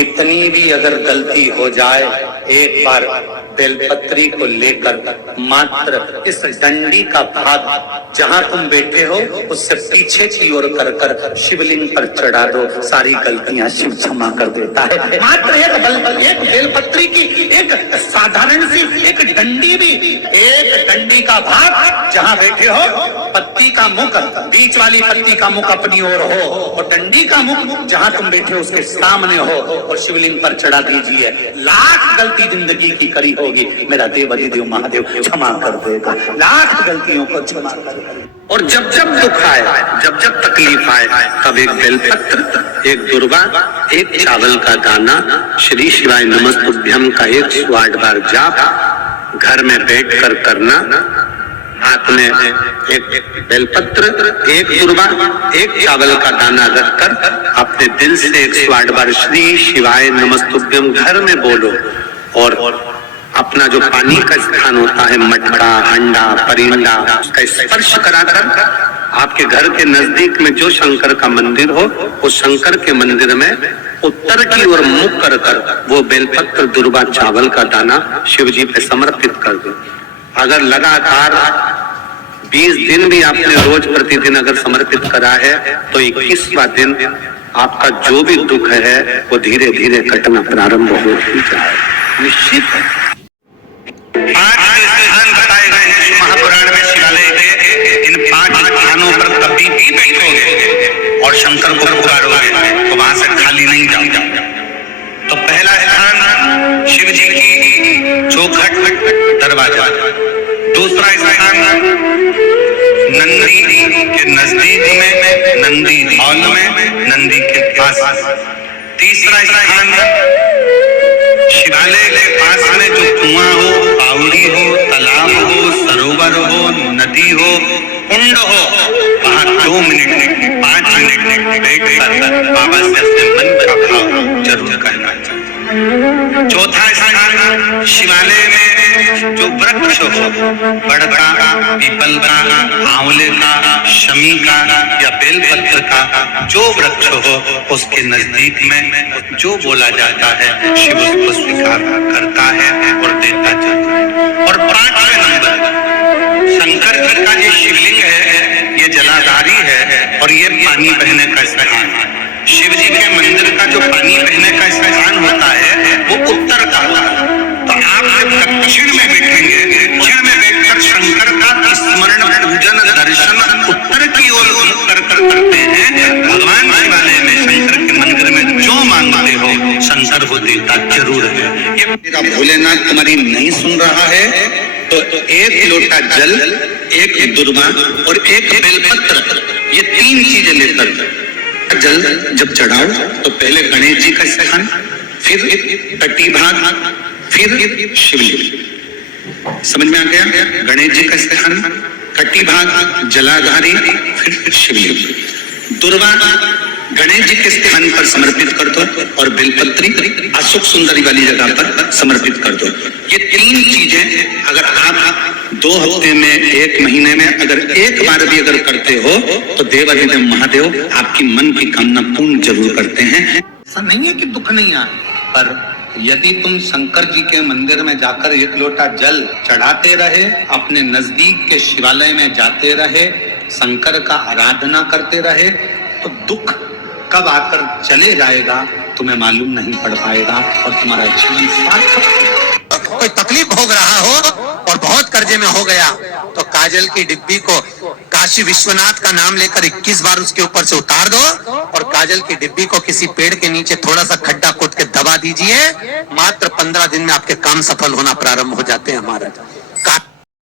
कितनी भी अगर गलती हो जाए, एक बार बेलपत्री को लेकर मात्र इस डंडी का भाग जहां तुम बैठे हो उससे पीछे की ओर कर कर शिवलिंग पर चढ़ा दो, सारी गलतियां शिव क्षमा कर देता है। मात्र एक बेलपत्री की एक साधारण सी एक डंडी भी, एक डंडी का भाग जहां बैठे हो, पत्ती का मुख, बीच वाली पत्ती का मुख अपनी ओर हो और डंडी का मुख जहां तुम बैठे हो उसके सामने हो और शिवलिंग पर चढ़ा दीजिए। लाख गलती जिंदगी की करी होगी, मेरा देव अधिदेव महादेव क्षमा कर देगा, लाख गलतियों को क्षमा कर देगा। और जब जब दुख आए, जब जब तकलीफ आए, तब एक बेलपत्र, एक दुर्वा, एक चावल का दाना, श्री शिवाय नमस्तुभ्यम का 108 बार जाप घर में बैठ कर करना। हाथ में एक बेलपत्र, एक दुर्वा, एक चावल का दाना रखकर अपने दिल से 108 बार श्री शिवाय नमस्तुभ्यम घर में बोलो और अपना जो पानी का स्थान होता है, मटका, हंडा, परिंदा, उसका स्पर्श कराकर आपके घर के नजदीक में जो शंकर का मंदिर हो, उस शंकर के मंदिर में उत्तर की ओर मुख कर कर वो बेलपत्र, दुर्वा, चावल का दाना शिव जी पे समर्पित कर दो। अगर लगातार 20 दिन भी आपने रोज प्रतिदिन अगर समर्पित करा है तो 21वां दिन आपका जो भी दुख है वो धीरे धीरे कटना प्रारंभ हो जाए, निश्चित है। आज जो स्थान बताए गए हैं शिव महापुराण में शिवालय के, इन 5 स्थानों पर कभी भी बैठोगे और शंकर को पुकारोगे तो वहां से खाली नहीं जाओगे। तो पहला स्थान शिव जी की चौखट दरवाजा, दूसरा स्थान नंदी के नजदीक में, नंदी हॉल में, नंदी के पास, तीसरा स्थान शिवालय के पास में जो कुआं हो, बावड़ी हो, तालाब हो, सरोवर हो, नदी हो, कुंड हो, वहां 2 मिनट 5 मिनट बैठकर बाबा से अपने मन का भाव जरूर कहना चाहिए। चौथा स्थान शिवालय में जो वृक्ष हो, बड़ का, पीपल का, आंवले का, शमी का या बेलपत्र का जो वृक्ष हो, उसके नजदीक में जो बोला जाता है शिव उसको स्वीकार करता है और देता जाता है। और 5वें नंबर शंकर जी का ये शिवलिंग है, ये जलाधारी है और ये पानी बहने का स्थान है। शिव जी के मंदिर का जो पानी बहने का स्थान होता है वो उत्तर का होता है। तो आप जब दक्षिण में बैठेंगे, दक्षिण में बैठकर शंकर का स्मरण, पूजन, दर्शन उत्तर की ओर मुख कर करते हैं। भगवान शिवालय में शंकर के मंदिर में जो मांगते हो शंकर वो देता जरूर है। ये मेरा भोलेनाथ तुम्हारी नहीं सुन रहा है तो 1 लोटा जल, 1 दुर्वा और 1 बेलपत्र, ये 3 चीजें लेकर जल जब चढ़ाओ तो पहले गणेश जी का स्थान, फिर तटी भाग, फिर शिवलिंग। समझ में आ गया? गणेश जी का स्थान, कटी भाग, जलाधारी, फिर शिवलिंग। दुर्वा गणेश जी के स्थान पर समर्पित कर दो और बेलपत्री अशोक सुंदरी वाली जगह पर समर्पित कर दो। ये 3 चीजें अगर आप 2 हफ्ते में, 1 महीने में अगर एक बार भी अगर करते हो तो देव अधिदेव महादेव आपकी मन की कामना पूर्ण जरूर करते हैं। ऐसा नहीं है कि दुख नहीं आए, पर यदि तुम शंकर जी के मंदिर में जाकर 1 लोटा जल चढ़ाते रहे, अपने नजदीक के शिवालय में जाते रहे, शंकर का आराधना करते रहे, तो दुख कब आकर चले जाएगा तुम्हें मालूम नहीं पड़ पाएगा और तुम्हारा जीवन सार्थक। कोई तकलीफ भोग रहा हो और बहुत कर्जे में हो गया तो काजल की डिब्बी को काशी विश्वनाथ का नाम लेकर 21 बार उसके ऊपर से उतार दो और काजल की डिब्बी को किसी पेड़ के नीचे थोड़ा सा खड्डा खोद के दबा दीजिए। मात्र 15 दिन में आपके काम सफल होना प्रारंभ हो जाते हैं महाराज।